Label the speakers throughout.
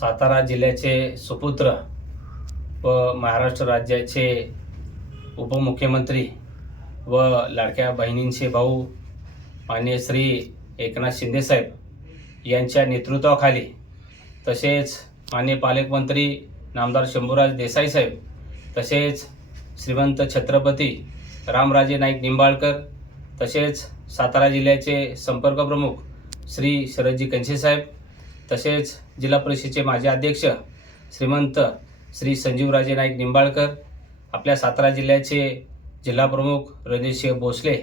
Speaker 1: सातारा जिल्ह्याचे सुपुत्र व महाराष्ट्र राज्याचे उपमुख्यमंत्री व लाडक्या बहिणींचे भाऊ मान्य श्री एकनाथ शिंदेसाहेब यांच्या नेतृत्वाखाली तसेच मान्य पालकमंत्री नामदार शंभूराज देसाई साहेब तसेच श्रीमंत छत्रपती रामराजे नाईक निंबाळकर तसेच सातारा जिल्ह्याचे संपर्क प्रमुख श्री शरदजी कंचे साहेब तसेच जिल्हा परिषदेचे माजी अध्यक्ष श्रीमंत श्री संजीवराजे नाईक निंबाळकर आपल्या सातारा जिल्ह्याचे जिल्हा प्रमुख रणजितसिंह भोसले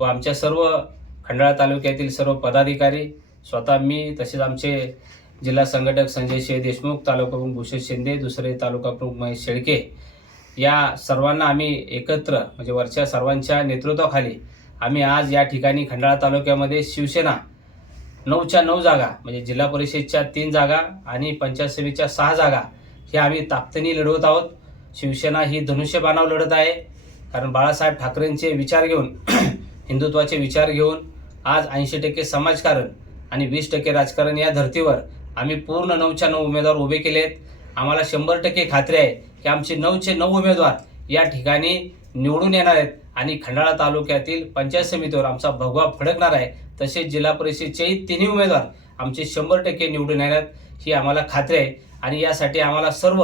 Speaker 1: व आमच्या सर्व खंडाळा तालुक्यातील सर्व पदाधिकारी स्वतः मी तसेच आमचे जिल्हा संघटक संजय शेह देशमुख तालुका प्रमुख भूषण शिंदे दुसरे तालुका प्रमुख महेश शेळके या सर्वांना आम्ही एकत्र म्हणजे वरच्या सर्वांच्या नेतृत्वाखाली आम्ही आज या ठिकाणी खंडाळा तालुक्यामध्ये शिवसेना नऊच्या नऊ जागा म्हणजे जिल्हा परिषदच्या तीन जागा आणि पंचायत समितीच्या सहा जागा हे आम्ही ताकदीने लढवत आहोत. शिवसेना ही धनुष्यबाणावर लढत आहे. कारण बाळासाहेब ठाकरेंचे विचार घेऊन हिंदुत्वाचे विचार घेऊन आज ऐंशी टक्के समाजकारण आणि वीस टक्के राजकारण या धर्तीवर आम्ही पूर्ण नऊच्या नऊ उमेदवार उभे केले आहेत. आम्हाला शंभर टक्के खात्री आहे की आमचे नऊचे नऊ उमेदवार या ठिकाणी निवडून येणार आहेत. आणि खंडाळा तालुक्यातील पंचायत समितीवर आमचा भगवा फडकणार आहे. तसेच जिल्हा परिषदचेही तिन्ही उमेदवार आमचे शंभर टक्के निवडून येणार आहेत ही आम्हाला खात्री आहे. आणि यासाठी आम्हाला सर्व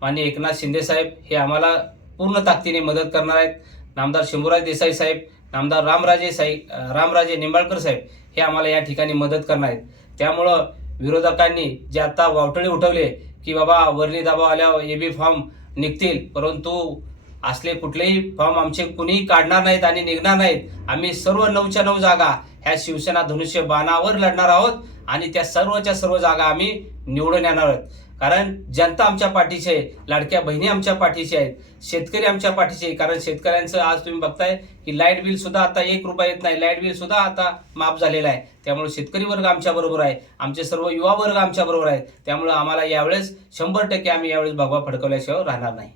Speaker 1: माननीय एकनाथ शिंदे साहेब हे आम्हाला पूर्ण ताकदीने मदत करणार आहेत. नामदार शंभूराज देसाई साहेब नामदार रामराजे साई रामराजे निंबाळकर साहेब हे आम्हाला या ठिकाणी मदत करणार आहेत. त्यामुळं विरोधकांनी जे आता वावटळे उठवले की बाबा वर्णी दाबा आल्यावर ए बी फॉर्म निघतील परंतु असले कुठलेही फॉर्म आमचे कुणीही काढणार नाहीत आणि निघणार नाहीत. आम्ही सर्व नऊच्या नऊ जागा ह्या शिवसेना धनुष्य बाणावर लढणार आहोत आणि त्या सर्वच्या सर्व जागा आम्ही निवडून येणार आहोत. कारण जनता आमच्या पाठीची आहे लाडक्या बहिणी आमच्या पाठीशी आहेत शेतकरी आमच्या पाठीशी आहे. कारण शेतकऱ्यांचं आज तुम्ही बघताय की लाइट बिल सुद्धा आता एक रुपया येत नाही. लाइट बिल सुद्धा आता माफ झालेला आहे. त्यामुळे शेतकरी वर्ग आमच्या बरोबर आहे. आमचे सर्व युवा वर्ग आमच्या बरोबर आहेत. त्यामुळे आम्हाला यावेळेस शंभर टक्के आम्ही यावेळेस भगवा फडकवल्याशिवाय राहणार नाही.